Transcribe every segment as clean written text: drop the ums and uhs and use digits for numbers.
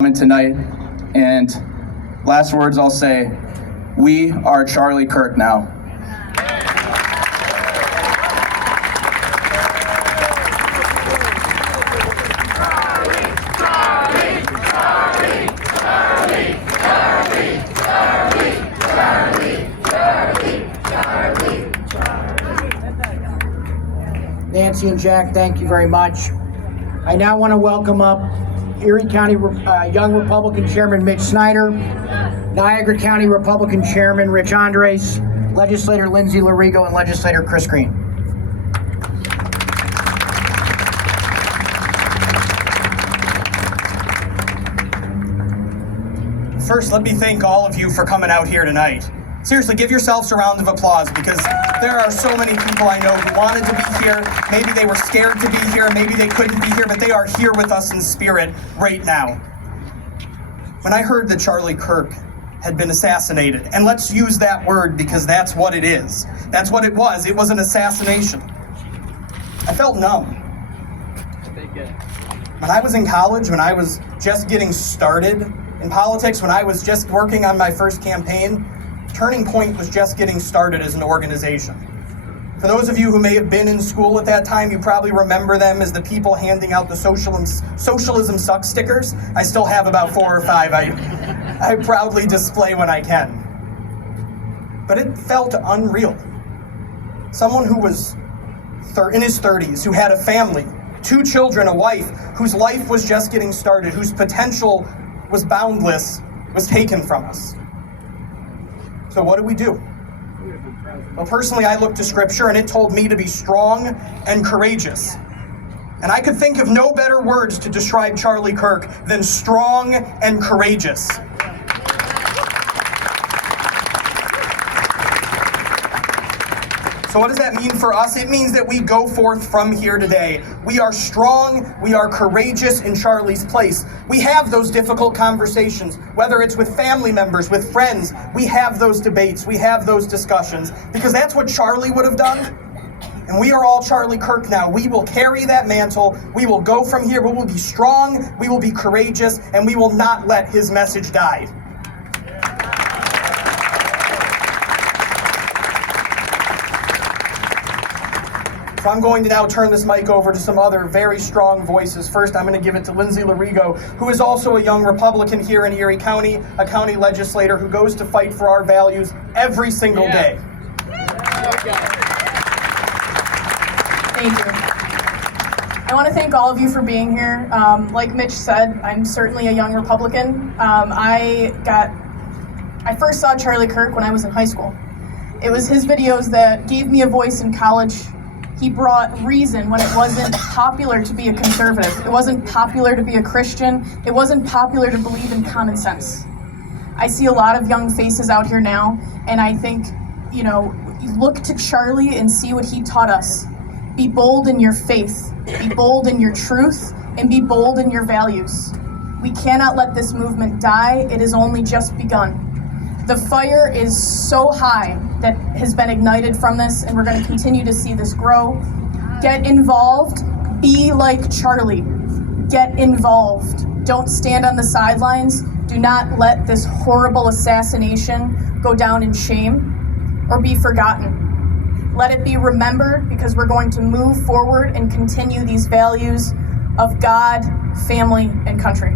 Tonight, and last words I'll say, we are Charlie Kirk now. Nancy and Jack, thank you very much. I now want to welcome up Erie County Young Republican Chairman Mitch Snyder, Niagara County Republican Chairman Rich Andres, Legislator Lindsay Larigo, and Legislator Chris Green. First, let me thank all of you for coming out here tonight. Seriously, give yourselves a round of applause, because there are so many people I know who wanted to be here. Maybe they were scared to be here, maybe they couldn't be here, but they are here with us in spirit right now. When I heard that Charlie Kirk had been assassinated, and let's use that word because that's what it is. That's what it was an assassination. I felt numb. When I was in college, when I was just getting started in politics, when I was just working on my first campaign, Turning Point was just getting started as an organization. For those of you who may have been in school at that time, you probably remember them as the people handing out the socialism sucks stickers. I still have about 4 or 5 I proudly display when I can. But it felt unreal. Someone who was in his 30s, who had a family, 2 children, a wife, whose life was just getting started, whose potential was boundless, was taken from us. So what do? Well, personally, I looked to Scripture, and it told me to be strong and courageous. And I could think of no better words to describe Charlie Kirk than strong and courageous. So what does that mean for us? It means that we go forth from here today. We are strong, we are courageous in Charlie's place. We have those difficult conversations, whether it's with family members, with friends. We have those debates, we have those discussions, because that's what Charlie would have done. And we are all Charlie Kirk now. We will carry that mantle. We will go from here. We will be strong, we will be courageous, and we will not let his message die. So I'm going to now turn this mic over to some other very strong voices. First, I'm going to give it to Lindsay Larigo, who is also a young Republican here in Erie County, a county legislator who goes to fight for our values every single day. Thank you. I want to thank all of you for being here. Like Mitch said, I'm certainly a young Republican. I first saw Charlie Kirk when I was in high school. It was his videos that gave me a voice in college. He brought reason when it wasn't popular to be a conservative. It wasn't popular to be a Christian. It wasn't popular to believe in common sense. I see a lot of young faces out here now, and I think, look to Charlie and see what he taught us. Be bold in your faith, be bold in your truth, and be bold in your values. We cannot let this movement die. It has only just begun. The fire is so high that has been ignited from this, and we're going to continue to see this grow. Get involved. Be like Charlie. Get involved. Don't stand on the sidelines. Do not let this horrible assassination go down in shame or be forgotten. Let it be remembered, because we're going to move forward and continue these values of God, family, and country.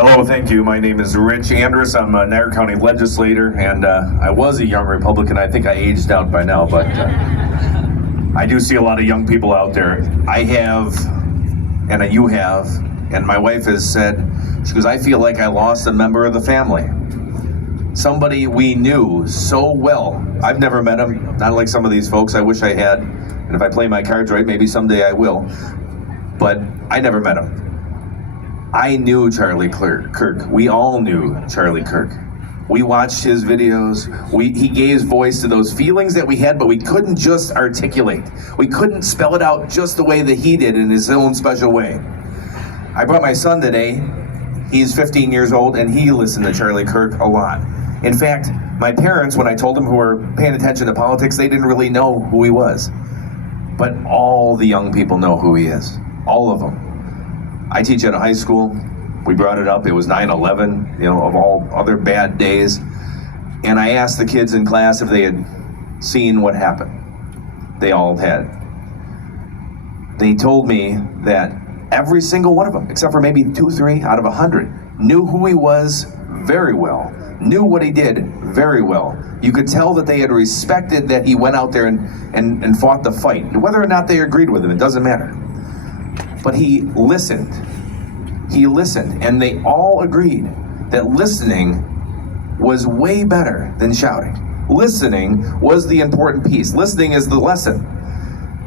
Hello, thank you. My name is Rich Andres. I'm a Niagara County legislator, and I was a young Republican. I think I aged out by now, but I do see a lot of young people out there. I have, and you have, and my wife has said, she goes, I feel like I lost a member of the family. Somebody we knew so well. I've never met him, not like some of these folks. I wish I had, and if I play my cards right, maybe someday I will. But I never met him. I knew Charlie Kirk. We all knew Charlie Kirk. We watched his videos. He gave voice to those feelings that we had, but we couldn't just articulate. We couldn't spell it out just the way that he did in his own special way. I brought my son today. He's 15 years old, and he listened to Charlie Kirk a lot. In fact, My parents, when I told them who were paying attention to politics, they didn't really know who he was. But all the young people know who he is. All of them. I teach at a high school. We brought it up. It was 9/11, of all other bad days. And I asked the kids in class if they had seen what happened. They all had. They told me that every single one of them, except for maybe 2, 3 out of 100, knew who he was very well, knew what he did very well. You could tell that they had respected that he went out there and fought the fight. Whether or not they agreed with him, it doesn't matter. But he listened. He listened, and they all agreed that listening was way better than shouting. Listening was the important piece. Listening is the lesson.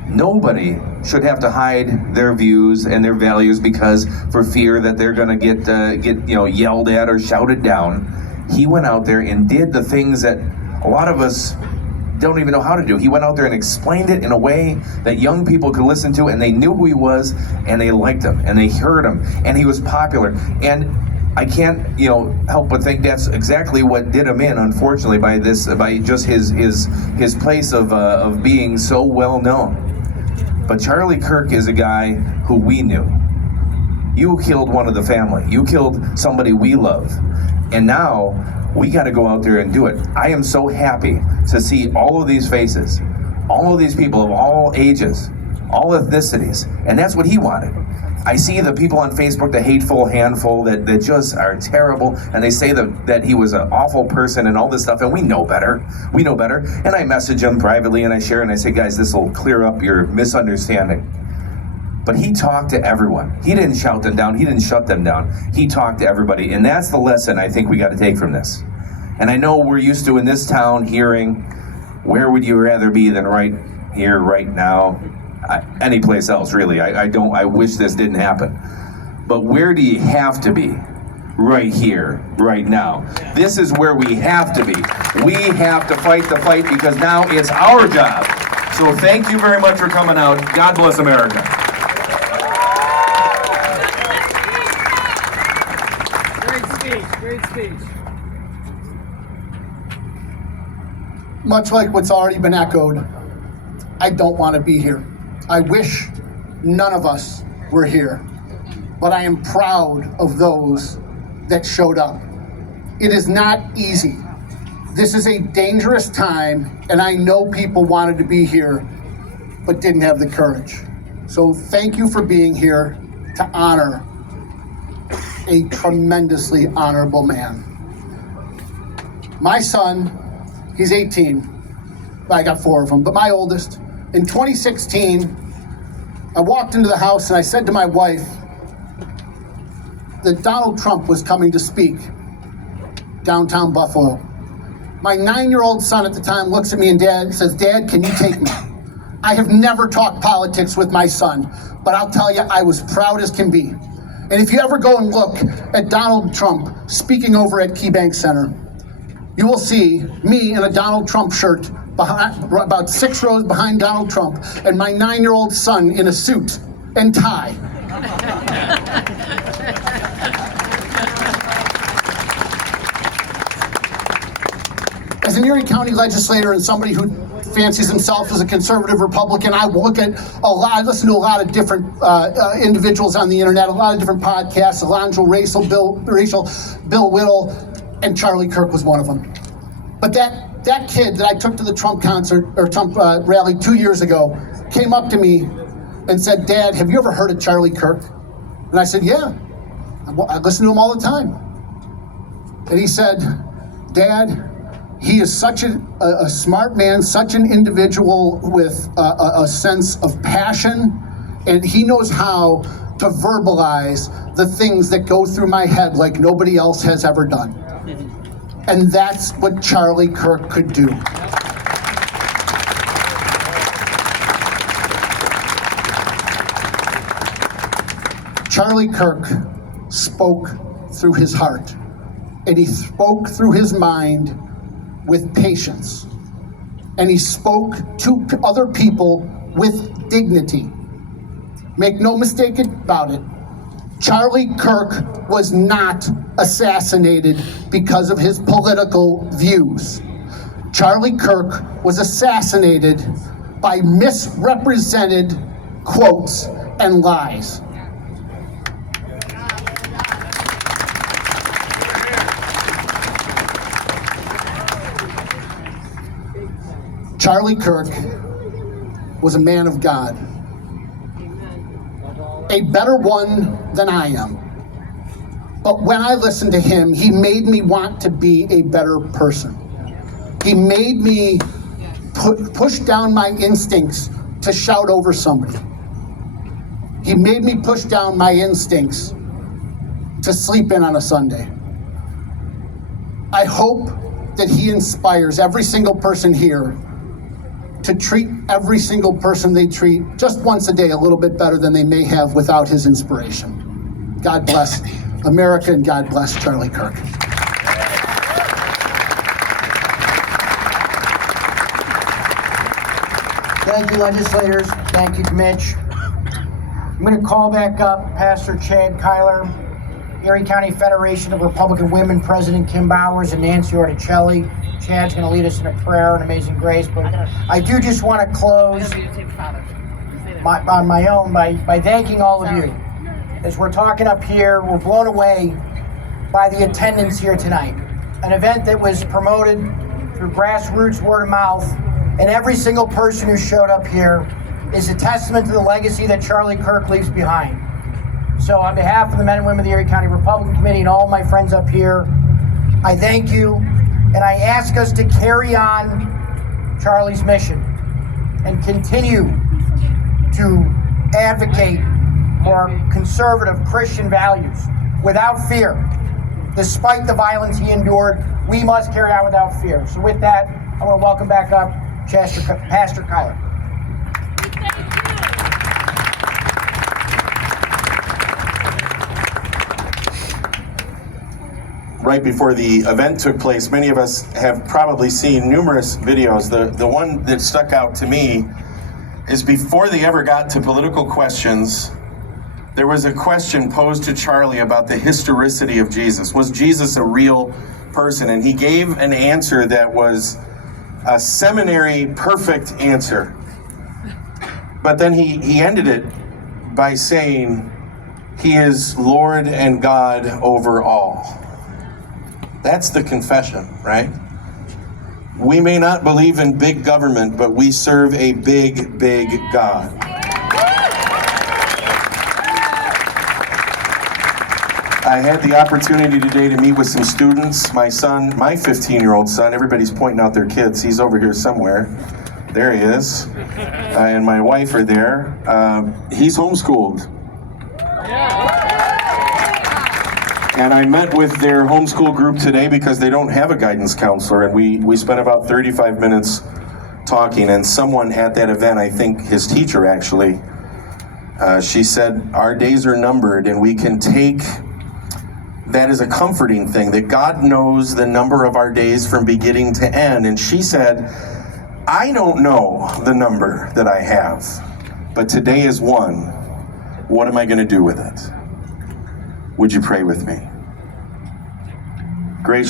Nobody should have to hide their views and their values because for fear that they're going to get yelled at or shouted down. He went out there and did the things that a lot of us don't even know how to do. He went out there and explained it in a way that young people could listen to, and they knew who he was, and they liked him, and they heard him, and he was popular. And I can't, help but think that's exactly what did him in, unfortunately, by just his place of being so well known. But Charlie Kirk is a guy who we knew. You killed one of the family. You killed somebody we love. And now we got to go out there and do it. I am so happy to see all of these faces, all of these people of all ages, all ethnicities, and that's what he wanted. I see the people on Facebook, the hateful handful that just are terrible, and they say that he was an awful person and all this stuff, and we know better. We know better. And I message him privately, and I share, and I say, guys, this will clear up your misunderstanding. But he talked to everyone. He didn't shout them down. He didn't shut them down. He talked to everybody, and that's the lesson I think we got to take from this. And I know we're used to in this town hearing, where would you rather be than right here, right now? Any place else, really. I wish this didn't happen. But where do you have to be? Right here, right now. This is where we have to be. We have to fight the fight because now it's our job. So thank you very much for coming out. God bless America. Great speech. Much like what's already been echoed, I don't want to be here. I wish none of us were here, but I am proud of those that showed up. It is not easy. This is a dangerous time, and I know people wanted to be here, but didn't have the courage. So thank you for being here to honor a tremendously honorable man. My son, he's 18. I got 4 of them, but my oldest, in 2016, I walked into the house and I said to my wife that Donald Trump was coming to speak downtown Buffalo. My 9-year-old son at the time looks at me and says, Dad, can you take me? I have never talked politics with my son, but I'll tell you, I was proud as can be. And if you ever go and look at Donald Trump speaking over at KeyBank Center, you will see me in a Donald Trump shirt about 6 rows behind Donald Trump, and my 9-year-old son in a suit and tie. As an Erie County legislator and somebody who fancies himself as a conservative Republican, I listen to a lot of different individuals on the internet, a lot of different podcasts, Alonzo Rachel, Bill Whittle, and Charlie Kirk was one of them. But that kid that I took to the Trump concert or Trump rally 2 years ago came up to me and said, Dad, have you ever heard of Charlie Kirk? And I said, yeah, I listen to him all the time. And he said, Dad, he is such a smart man, such an individual with a sense of passion, and he knows how to verbalize the things that go through my head like nobody else has ever done. And that's what Charlie Kirk could do. Charlie Kirk spoke through his heart, and he spoke through his mind with patience, and he spoke to other people with dignity. Make no mistake about it, Charlie Kirk was not assassinated because of his political views. Charlie Kirk was assassinated by misrepresented quotes and lies. Charlie Kirk was a man of God, a better one than I am. But when I listened to him, he made me want to be a better person. He made me push down my instincts to shout over somebody. He made me push down my instincts to sleep in on a Sunday. I hope that he inspires every single person here to treat every single person they treat just once a day a little bit better than they may have without his inspiration. God bless America and God bless Charlie Kirk. Thank you, legislators. Thank you, Mitch. I'm going to call back up Pastor Chad Kyler, Erie County Federation of Republican Women President Kim Bowers, and Nancy Orticelli. Chad's going to lead us in a prayer and amazing grace, but I do just want to close on my own by thanking all of you. As we're talking up here, we're blown away by the attendance here tonight. An event that was promoted through grassroots word of mouth, and every single person who showed up here is a testament to the legacy that Charlie Kirk leaves behind. So on behalf of the men and women of the Erie County Republican Committee and all my friends up here, I thank you, and I ask us to carry on Charlie's mission and continue to advocate for conservative Christian values without fear. Despite the violence he endured, we must carry on without fear. So with that, I want to welcome back up Pastor Kyler. Right before the event took place, many of us have probably seen numerous videos. The one that stuck out to me is before they ever got to political questions, there was a question posed to Charlie about the historicity of Jesus. Was Jesus a real person? And he gave an answer that was a seminary perfect answer. But then he ended it by saying, "He is Lord and God over all." That's the confession, right? We may not believe in big government, but we serve a big, big God. I had the opportunity today to meet with some students. My son, my 15-year-old son, everybody's pointing out their kids. He's over here somewhere. There he is. And my wife are there. He's homeschooled. And I met with their homeschool group today because they don't have a guidance counselor, and we spent about 35 minutes talking, and someone at that event, I think his teacher actually, she said, our days are numbered, and we can take that as a comforting thing, that God knows the number of our days from beginning to end. And she said, I don't know the number that I have, but today is one. What am I going to do with it? Would you pray with me? Gracious